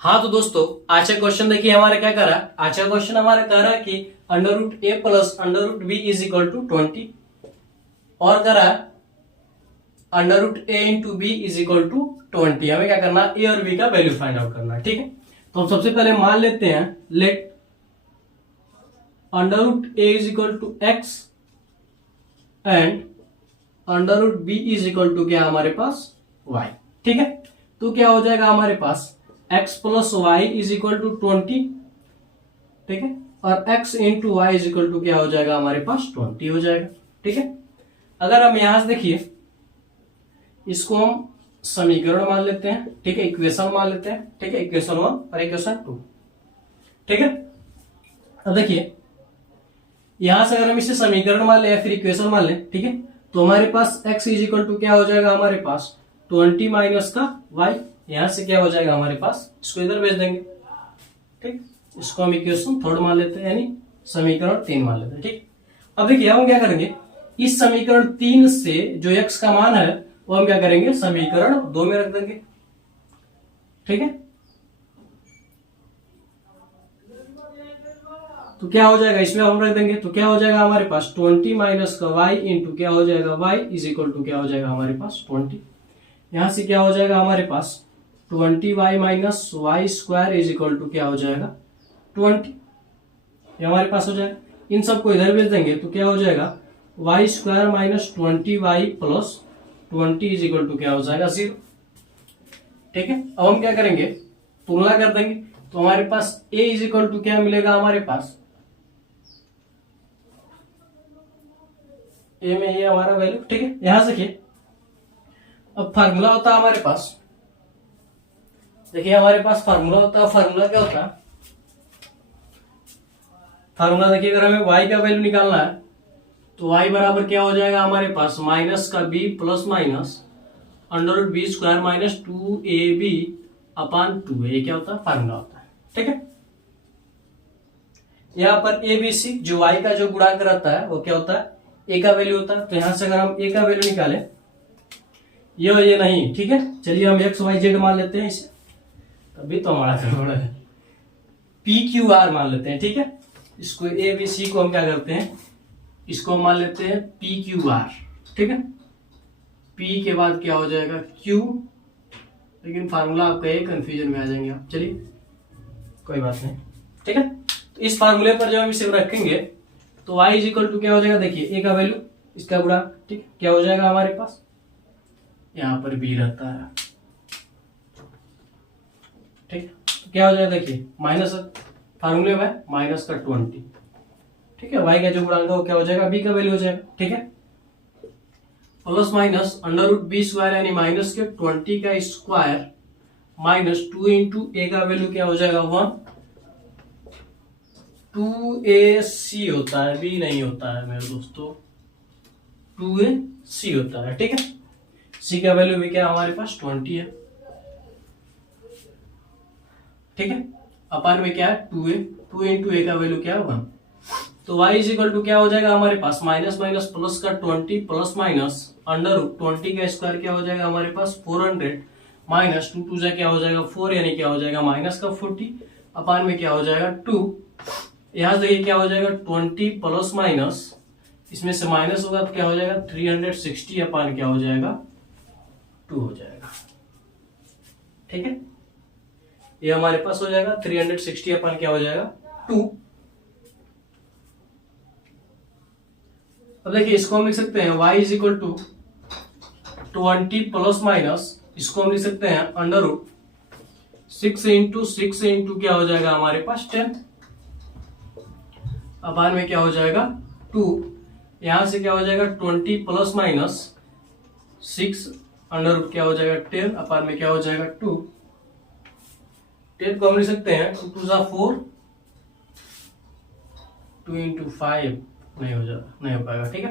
हाँ तो दोस्तों, आज का क्वेश्चन देखिए हमारा क्या कर रहा है। आज का क्वेश्चन हमारा कह रहा है कि under root A plus under root B is equal to 20 और कर रहा है under root A into B is equal to 20। हमें क्या करना है, ए और बी का वैल्यू फाइंड आउट करना है। ठीक है, तो हम सबसे पहले मान लेते हैं let under root A is equal to x and under root B is equal to क्या हमारे पास वाई। ठीक है, तो क्या हो जाएगा हमारे पास x plus y is equal to 20। ठीक है, और x into y is equal to क्या हो जाएगा हमारे पास 20 हो जाएगा। ठीक है, अगर हम यहां से देखिए इसको हम समीकरण मान लेते हैं। ठीक है, इक्वेशन मान लेते हैं। ठीक है, इक्वेशन 1 और इक्वेशन 2। ठीक है, अब देखिए यहां से अगर हम इसे समीकरण मान ले या फिर इक्वेशन मान ले, ठीक है, तो हमारे पास x इज इक्वल टू क्या हो जाएगा हमारे पास 20 माइनस का y। यहां से क्या हो जाएगा हमारे पास, इसको इधर भेज देंगे। ठीक, इसको हम इक्वेशन 3 मान लेते हैं, यानी समीकरण 3 मान लेते हैं। ठीक, अब देखिए हम क्या करेंगे, इस समीकरण 3 से जो x का मान है वो हम क्या करेंगे समीकरण 2 में रख देंगे। ठीक है, तो क्या हो जाएगा इसमें हम रख देंगे, तो क्या हो जाएगा हमारे पास 20 माइनस का y इंटू क्या हो जाएगा y इज इक्वल टू क्या हो जाएगा हमारे पास 20। यहां से क्या हो जाएगा हमारे पास 20y minus y square is equal to क्या हो जाएगा 20। ये हमारे पास हो जाएगा, इन सबको इधर भेज देंगे तो क्या हो जाएगा y square minus 20y plus 20 is equal to क्या हो जाएगा 0। ठीक है, अब हम क्या करेंगे तुलना कर देंगे, तो हमारे पास a इज इक्वल टू क्या मिलेगा हमारे पास, a में ये हमारा वैल्यू। ठीक है, यहां से देखिए अब फार्मूला होता है हमारे पास, देखिए हमारे पास फार्मूला होता है। फार्मूला क्या होता है, फार्मूला देखिए अगर हमें y का वैल्यू निकालना है तो y बराबर क्या हो जाएगा हमारे पास माइनस का b plus minus under root B square minus 2ab upon 2। ये क्या होता है फार्मूला होता है। ठीक है, यहाँ पर ए बी सी जो y का जो गुणांक रहता है वो क्या होता है a का वैल्यू होता है। तो यहां से अगर हम a का वैल्यू निकालें ये नहीं, ठीक है, चलिए हम एक्स वाई जेड मान लेते हैं इसे, तभी तो हमारा गड़बड़ है। पी क्यू आर मान लेते हैं। ठीक है, इसको ए बी सी को हम क्या करते हैं, इसको हम मान लेते हैं पी क्यू आर। ठीक है, पी के बाद क्या हो जाएगा क्यू, लेकिन फार्मूला आपका एक कंफ्यूजन में आ जाएंगे आप, चलिए कोई बात नहीं। ठीक है, तो इस फार्मूले पर जब हम इसे रखेंगे तो y इज इक्वल टू क्या हो जाएगा, देखिए a का वैल्यू इसका गुणा। ठीक, क्या हो जाएगा हमारे पास, यहां पर b रहता है। ठीक, तो क्या हो जाएगा देखिए माइनस फार्मूले में माइनस का 20। ठीक है, y का जो गुणांक है वो क्या हो जाएगा b का वैल्यू हो जाएगा। ठीक है, plus minus under root B square यानी माइनस के 20 का स्क्वायर माइनस 2 इंटू ए का वैल्यू क्या हो जाएगा 1। 2ac होता है, b नहीं होता है मेरे दोस्तों, 2ac होता है। ठीक है, c का वैल्यू भी क्या हमारे पास 20 है। ठीक है, अपान में क्या है 2a, 2 इंटू ए का वैल्यू क्या है 1। तो y इज इक्वल टू क्या हो जाएगा हमारे पास माइनस माइनस प्लस का 20 प्लस माइनस अंडर रूट 20 का स्क्वायर क्या हो जाएगा हमारे पास 400 माइनस 2 2 से क्या हो जाएगा 4, यानी क्या हो जाएगा माइनस का 40 अपान में क्या हो जाएगा 2। यहां से देखिए क्या हो जाएगा 20 प्लस माइनस, इसमें से माइनस होगा तो क्या हो जाएगा 360 अपान क्या हो जाएगा 2 हो जाएगा। ठीक है, ये हमारे पास हो जाएगा 360 अपान क्या हो जाएगा 2। अब देखिए इसको हम लिख सकते हैं y is equal to 20 plus minus, इसको हम लिख सकते हैं अंडर रूट 6 इंटू 6 इंटू क्या हो जाएगा हमारे पास 10 अपान में क्या हो जाएगा 2। यहां से क्या हो जाएगा 20 प्लस माइनस 6 अंडर रूट क्या हो जाएगा 10 अपान में क्या हो जाएगा 2। 10 को हम लिख सकते हैं 2 2 जा 4, 2 इंटू 5 नहीं हो पाएगा। ठीक है,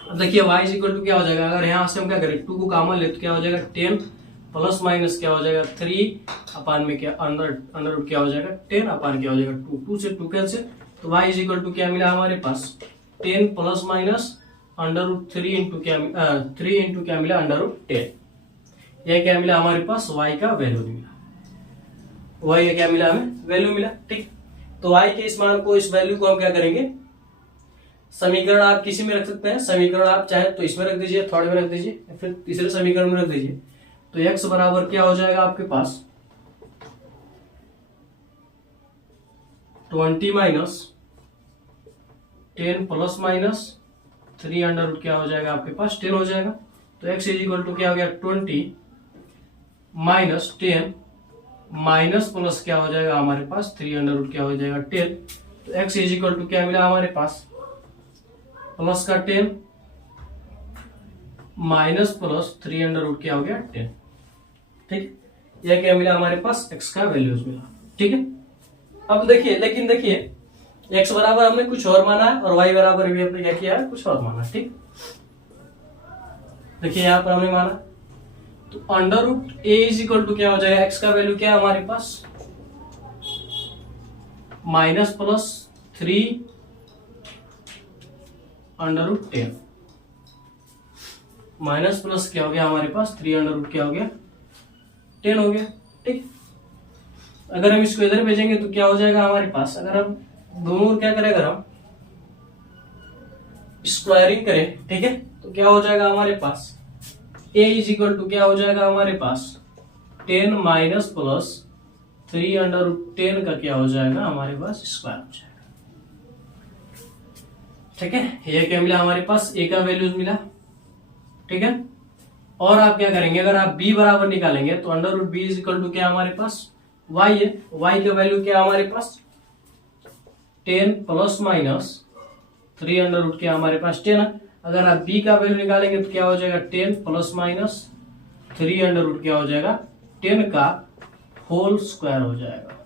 अब देखिए y इज इक्वल टू क्या हो जाएगा, अगर यहां से हम क्या करें 2 को कॉमन ले तो क्या हो जाएगा 10 प्लस माइनस क्या हो जाएगा 3 अपान में क्या अंडर रूट क्या हो जाएगा 10 अपान क्या हो जाएगा 2, 2 से 2 कैंसिल, तो y इज इक्वल टू क्या मिला हमारे पास 10 plus minus under root 3 into क्या 3 इंटू क्या मिला अंडर रूट 10। यह क्या मिला हमारे पास, y का वैल्यू मिला, y क्या मिला हमें, वैल्यू मिला। ठीक, तो y के इस मान को, इस वैल्यू को हम क्या करेंगे, समीकरण आप किसी में रख सकते हैं, समीकरण आप चाहे तो इसमें रख दीजिए, थर्ड में रख दीजिए, फिर तीसरे समीकरण में रख दीजिए। तो x बराबर क्या हो जाएगा आपके पास 20 minus 10 plus minus 3 under root क्या हो जाएगा आपके पास 10 हो जाएगा। तो x इज इक्वल टू क्या हो गया 20 माइनस 10 माइनस प्लस क्या हो जाएगा हमारे पास 3 अंडर रूट क्या हो जाएगा 10। तो x इज इक्वल टू क्या मिला हमारे पास प्लस का 10 माइनस प्लस 3 अंडर रूट क्या हो गया 10। ठीक, यह क्या मिला हमारे पास x का वैल्यूज मिला। ठीक है, अब देखिए, लेकिन देखिए x बराबर हमने कुछ और माना है और y बराबर भी हमने क्या किया है, कुछ और माना। ठीक, देखिए यहां पर हमने माना तो under root a is equal to क्या हो जाएगा, x का वैल्यू क्या है हमारे पास minus plus 3 under root 10 minus plus क्या हो गया हमारे पास 3 अंडर रूट क्या हो गया 10 हो गया। ठीक, अगर हम इसको इधर भेजेंगे तो क्या हो जाएगा हमारे पास, अगर हम दोनों क्या करें, अगर हम स्क्वायरिंग करें, ठीक है, तो क्या हो जाएगा हमारे पास a इज इक्वल टू क्या हो जाएगा हमारे पास 10 माइनस प्लस 3 अंडर रूट 10 का क्या हो जाएगा हमारे पास स्क्वायर हो जाएगा। ठीक है, ये क्या मिला हमारे पास a का वैल्यूज मिला। ठीक है, और आप क्या करेंगे, अगर आप b बराबर निकालेंगे तो under root b is equal to क्या हमारे पास y है, y का वैल्यू क्या हमारे पास 10 प्लस माइनस 3 अंडर रूट क्या हमारे पास 10 है। अगर आप b का वैल्यू निकालेंगे तो क्या हो जाएगा 10 प्लस माइनस 3 अंडर रूट क्या हो जाएगा 10 का होल स्क्वायर हो जाएगा।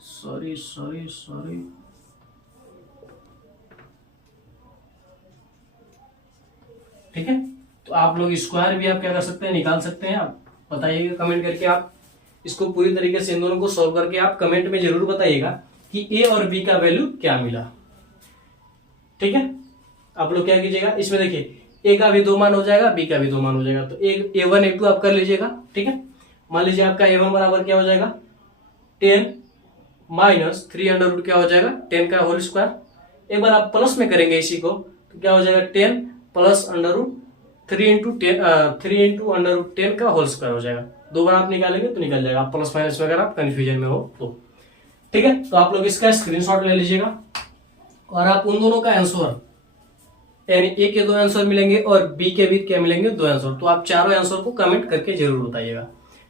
सॉरी सॉरी सॉरी, ठीक है, तो आप लोग स्क्वायर भी आप क्या कर सकते हैं, निकाल सकते हैं। आप बताइएगा कमेंट करके, आप इसको पूरी तरीके से इन दोनों को सॉल्व करके आप कमेंट में जरूर बताइएगा कि ए और बी का वैल्यू क्या मिला। ठीक है, आप लोग क्या कीजिएगा, इसमें देखिए ए का भी 2 मान हो जाएगा, बी का भी 2 मान हो जाएगा। तो a1 a2 आप कर लीजिएगा। ठीक है, मान लीजिए आपका a1 बराबर क्या हो जाएगा 10 माइनस 3 अंडर रूट क्या हो जाएगा 10 का होल स्क्वायर। एक बार आप प्लस में करेंगे इसी को तो क्या हो जाएगा 10 plus under root 3 into under root 10 का होल स्क्वायर हो जाएगा। 2 बार आप निकालेंगे तो निकल जाएगा, आप प्लस माइनस में अगर आप कंफ्यूजन में हो तो। ठीक है, तो आप लोग इसका स्क्रीनशॉट ले लीजिएगा और आप उन दोनों का आंसर, यानी ए के 2 आंसर मिलेंगे और बी के भी क्या मिलेंगे 2 आंसर, तो आप चारों आंसर को कमेंट करके जरूर बताइएगा।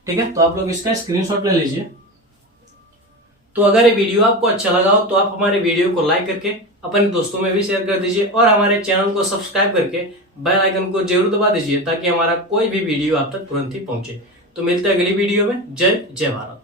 ठीक है, तो आप लोग इसका स्क्रीनशॉट ले लीजिए। तो अगर ये वीडियो आपको अच्छा लगा हो तो आप हमारे वीडियो को लाइक करके अपने दोस्तों में भी शेयर कर दीजिए और हमारे चैनल को सब्सक्राइब करके बेल आइकन को जरूर दबा दीजिए ताकि हमारा कोई भी वीडियो आप तक तुरंत ही पहुंचे। तो मिलते हैं अगली वीडियो में। जय जय भारत।